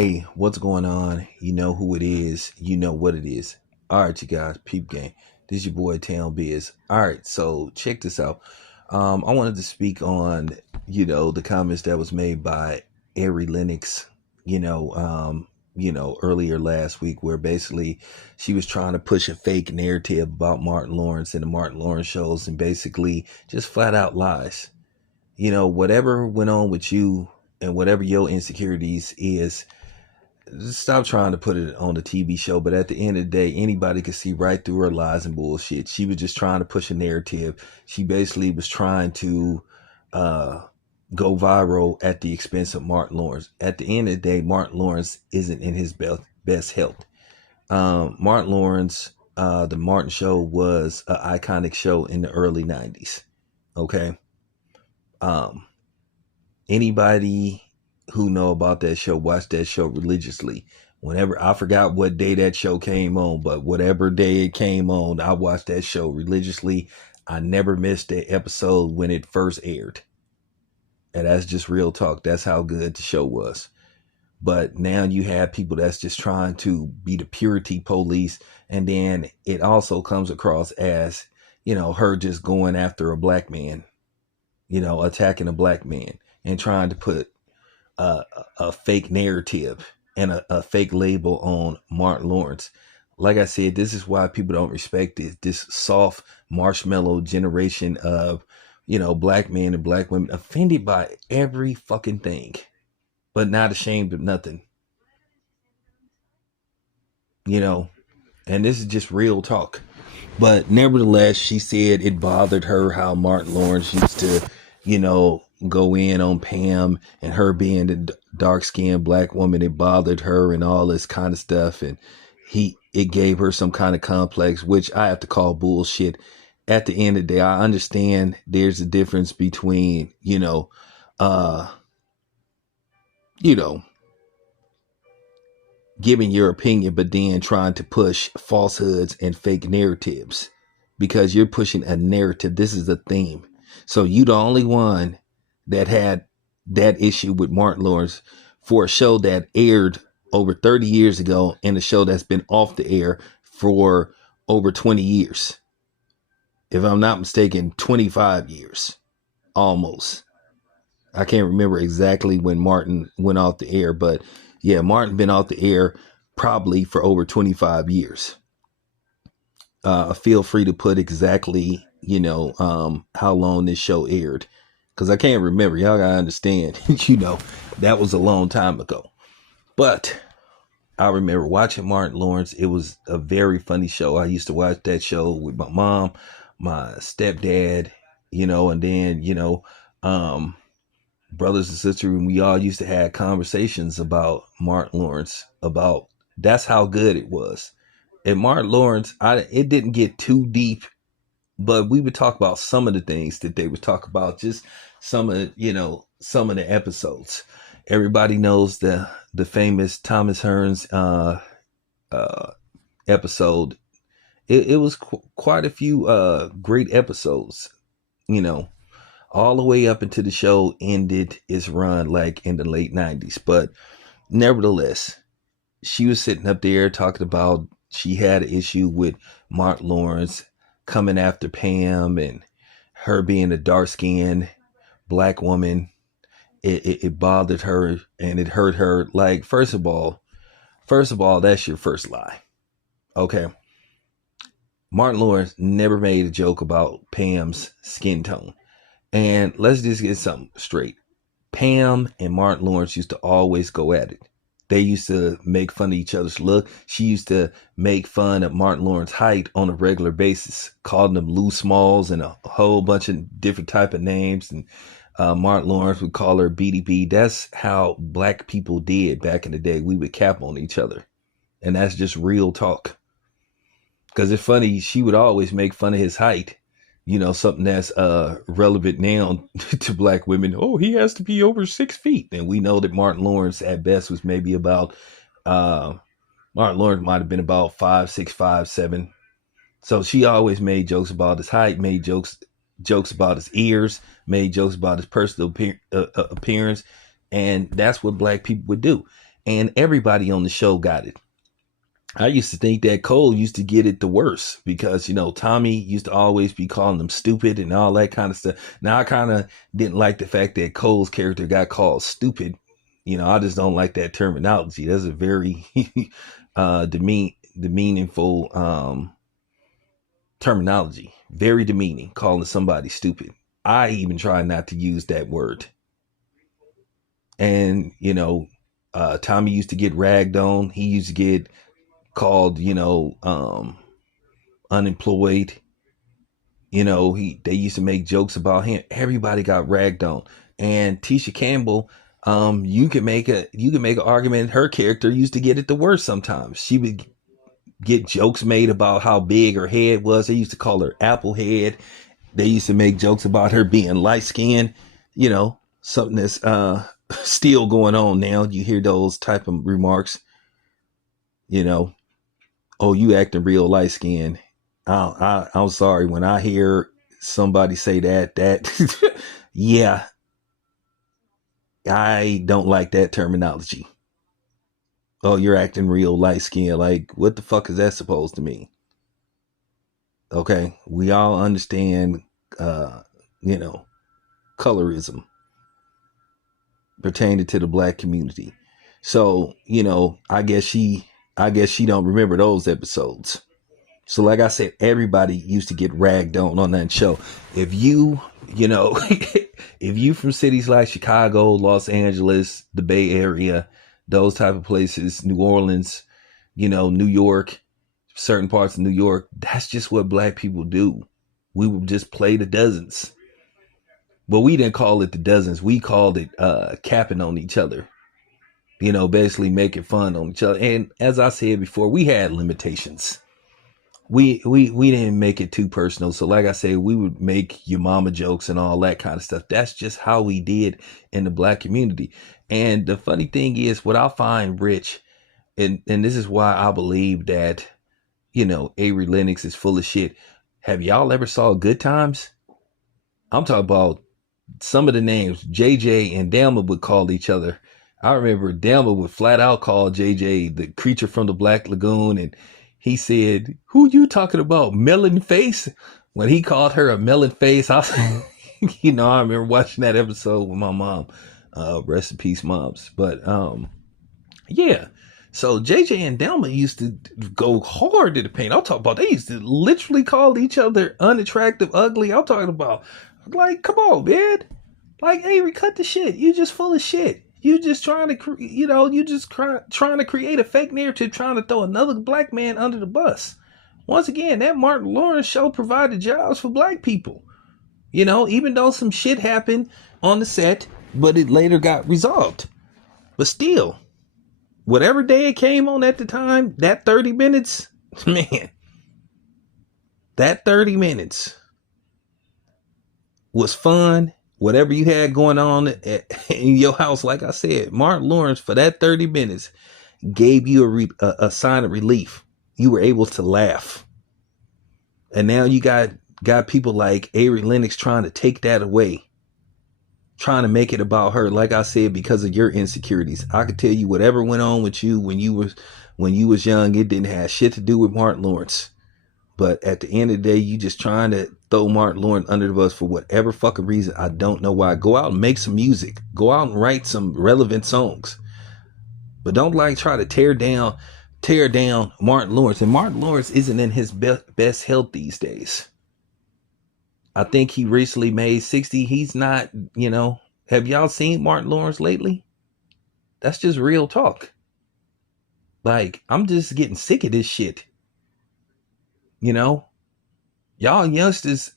Hey, what's going on? You know who it is. You know what it is. All right, you guys, peep game. This is your boy Town Biz. All right, so check this out. I wanted to speak on, the comments that was made by Ari Lennox, earlier last week, where basically she was trying to push a fake narrative about Martin Lawrence and the Martin Lawrence shows, and basically just flat out lies. Whatever went on with you and whatever your insecurities is, just stop trying to put it on the TV show. But at the end of the day, anybody could see right through her lies and bullshit. She was just trying to push a narrative. She basically was trying to uh, go viral at the expense of Martin Lawrence. At the end of the day, Martin Lawrence isn't in his best health. Martin Lawrence, the Martin Show was an iconic show in the early 90s. Okay. Um, Anybody who know about that show watched that show religiously. Whenever, I forgot what day that show came on, but whatever day it came on, I watched that show religiously. I never missed the episode when it first aired. And that's just real talk. That's how good the show was. But now you have people that's just trying to be the purity police. And then it also comes across as, her just going after a black man, attacking a black man and trying to put a fake narrative and a fake label on Martin Lawrence. Like I said, this is why people don't respect it. This soft marshmallow generation of, black men and black women offended by every fucking thing, but not ashamed of nothing, and this is just real talk. But nevertheless, she said it bothered her how Martin Lawrence used to, go in on Pam and her being the dark skinned black woman. It bothered her and all this kind of stuff. And it gave her some kind of complex, which I have to call bullshit. At the end of the day, I understand there's a difference between, giving your opinion, but then trying to push falsehoods and fake narratives because you're pushing a narrative. This is a theme. So you the only one that had that issue with Martin Lawrence for a show that aired over 30 years ago and a show that's been off the air for over 20 years. If I'm not mistaken, 25 years almost. I can't remember exactly when Martin went off the air, but yeah, Martin been off the air probably for over 25 years. Feel free to put exactly, how long this show aired, because I can't remember. Y'all gotta understand, that was a long time ago. But I remember watching Martin Lawrence. It was a very funny show. I used to watch that show with my mom, my stepdad, and then, brothers and sisters, and we all used to have conversations about Martin Lawrence, about that's how good it was. And Martin Lawrence, it didn't get too deep, but we would talk about some of the things that they would talk about, just some of the episodes. Everybody knows the famous Thomas Hearns episode. It was quite a few great episodes, all the way up until the show ended its run, like in the late 90s. But nevertheless, she was sitting up there talking about she had an issue with Martin Lawrence coming after Pam and her being a dark-skinned black woman. It bothered her and it hurt her. Like, first of all, that's your first lie. Okay. Martin Lawrence never made a joke about Pam's skin tone. And let's just get something straight. Pam and Martin Lawrence used to always go at it. They used to make fun of each other's look. She used to make fun of Martin Lawrence's height on a regular basis, calling them loose smalls and a whole bunch of different type of names. And Martin Lawrence would call her BDB. That's how black people did back in the day. We would cap on each other. And that's just real talk. Because it's funny, she would always make fun of his height. Something that's relevant now to black women. Oh, he has to be over 6 feet. And we know that Martin Lawrence at best was maybe about, Martin Lawrence might have been about 5'6", 5'7". So she always made jokes about his height, made jokes about his ears, made jokes about his personal appearance. And that's what black people would do. and everybody on the show got it. I used to think that Cole used to get it the worst because, Tommy used to always be calling them stupid and all that kind of stuff. Now, I kind of didn't like the fact that Cole's character got called stupid. I just don't like that terminology. That's a very demeaningful terminology. Very demeaning, calling somebody stupid. I even try not to use that word. And, Tommy used to get ragged on. He used to get called, unemployed. They used to make jokes about him. Everybody got ragged on. And Tisha Campbell, you can make an argument. Her character used to get it the worst sometimes. She would get jokes made about how big her head was. They used to call her apple head. They used to make jokes about her being light skinned, something that's still going on now. You hear those type of remarks, oh, you acting real light skinned. I'm sorry. When I hear somebody say that, yeah, I don't like that terminology. Oh, you're acting real light skinned. Like, what the fuck is that supposed to mean? Okay. We all understand, colorism pertaining to the black community. So, I guess she don't remember those episodes. So like I said, everybody used to get ragged on that show. If you, if you from cities like Chicago, Los Angeles, the Bay Area, those type of places, New Orleans, New York, certain parts of New York, that's just what black people do. We would just play the dozens. But we didn't call it the dozens. We called it capping on each other. Basically making fun on each other. And as I said before, we had limitations. We didn't make it too personal. So like I said, we would make your mama jokes and all that kind of stuff. That's just how we did in the black community. And the funny thing is, what I find rich, and this is why I believe that, Avery Lennox is full of shit. Have y'all ever saw Good Times? I'm talking about some of the names JJ and Delma would call each other. I remember Delma would flat out call JJ the creature from the Black Lagoon, and he said, "Who you talking about, melon face?" When he called her a melon face, I remember watching that episode with my mom. Rest in peace, moms. But yeah. So JJ and Delma used to go hard to the paint. I'm talking about they used to literally call each other unattractive, ugly. I'm talking about, like, come on, man. Like, Avery, cut the shit. You just full of shit. You just trying to, trying to create a fake narrative, trying to throw another black man under the bus. Once again, that Martin Lawrence show provided jobs for black people. Even though some shit happened on the set, but it later got resolved. But still, whatever day it came on at the time, that 30 minutes, man, that 30 minutes was fun. Whatever you had going on in your house, like I said, Martin Lawrence, for that 30 minutes, gave you a sign of relief. You were able to laugh. And now you got people like Avery Lennox trying to take that away. Trying to make it about her, like I said, because of your insecurities. I could tell you whatever went on with you when you was young, it didn't have shit to do with Martin Lawrence. But at the end of the day, you just trying to throw Martin Lawrence under the bus for whatever fucking reason. I don't know why. Go out and make some music. Go out and write some relevant songs. But don't try to tear down Martin Lawrence. And Martin Lawrence isn't in his best health these days. I think he recently made 60. He's not, have y'all seen Martin Lawrence lately? That's just real talk. Like, I'm just getting sick of this shit. Y'all youngsters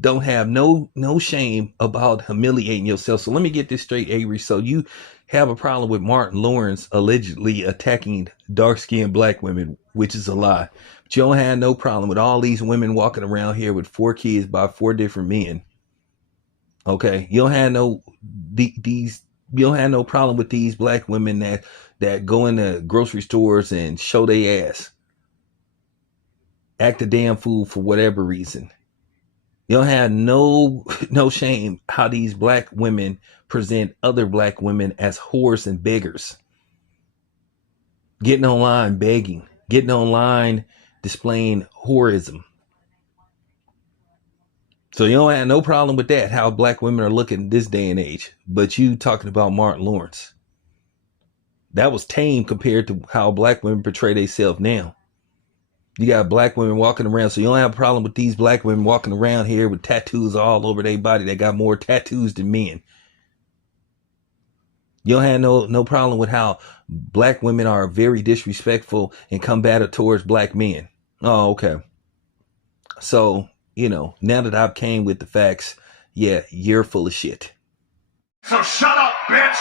don't have no shame about humiliating yourself. So let me get this straight, Avery. So you have a problem with Martin Lawrence allegedly attacking dark-skinned black women, which is a lie. But you don't have no problem with all these women walking around here with 4 kids by 4 different men. Okay, you don't have no problem with these black women that go into grocery stores and show their ass. Act a damn fool for whatever reason. You don't have no shame how these black women present other black women as whores and beggars. getting online begging, getting online displaying whorism. So you don't have no problem with that, how black women are looking this day and age. But you talking about Martin Lawrence. That was tame compared to how black women portray themselves now. You got black women walking around, so you don't have a problem with these black women walking around here with tattoos all over their body. They got more tattoos than men. You don't have no problem with how black women are very disrespectful and combative towards black men. Oh, okay. So, now that I've came with the facts, yeah, you're full of shit. So shut up, bitch!